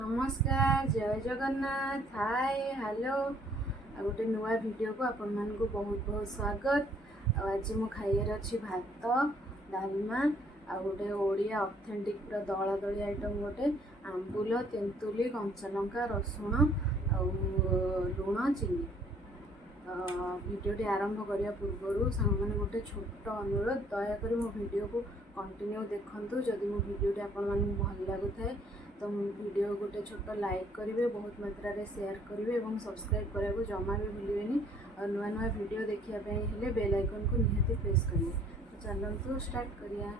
नमस्कार जय Jagannath hi hello गोटे नुआ वीडियो को आपण मान को बहुत बहुत स्वागत। आज मो खाइर अच्छी भात डालमा आ गोटे ओडिया ऑथेंटिक पूरा दला दली आइटम गोटे आंबुल तेंतुली कंचा लंका रसुण आ लुण चीनी। भिडियोटी आरंभ करने पूर्व सांग मैंने गोटे छोट अनुरोध दयाकोरी मो वीडियो को कंटिन्यू देखंतु। जदि मो वीडियोटी आपण मानकु भल लागुथाय तो मो वीडियो गोटे छोट लाइक करेंगे, बहुत मात्रा रे शेयर करेंगे और सब्सक्राइब करने को जमा भी भूलें। और नुआ नुआ वीडियो देखिए बेल आइकन को निहाती प्रेस करेंगे। तो चलतु स्टार्ट करिया।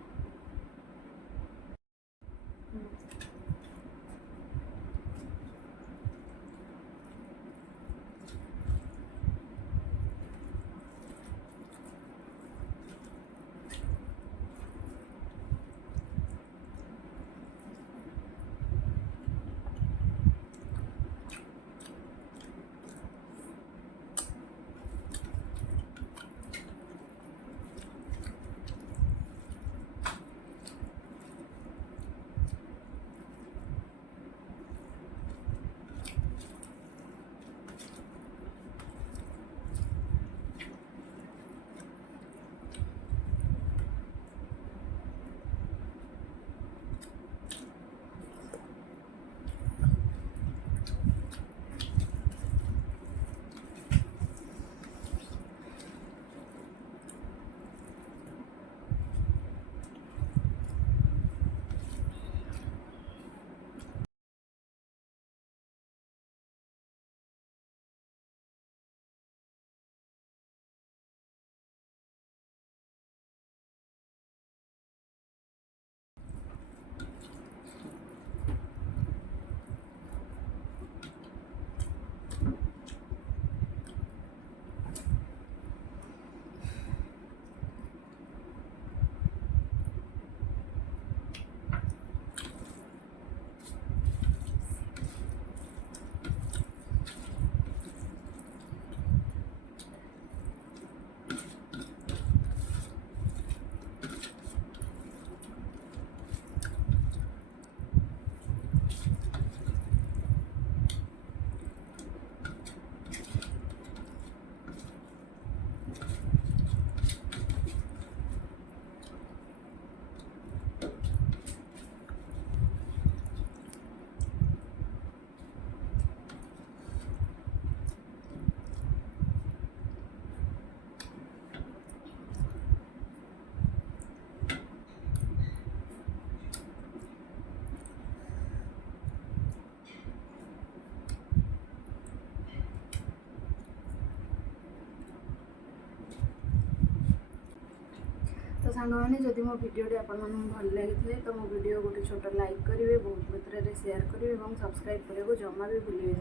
तो सांग मैंने जदि मो भिडियोटी आपण भल लगी तो मो वीडियो गोटे छोट लाइक करेंगे, बहुत मात्रा रे शेयर करेंगे और सब्सक्राइब करने को जमा भी भूलिए।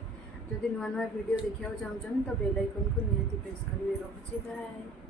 जदि नुआ नुआ वीडियो देखा चाहते तो बेल आइकन को निहाती प्रेस करेंगे। रखुची बाय।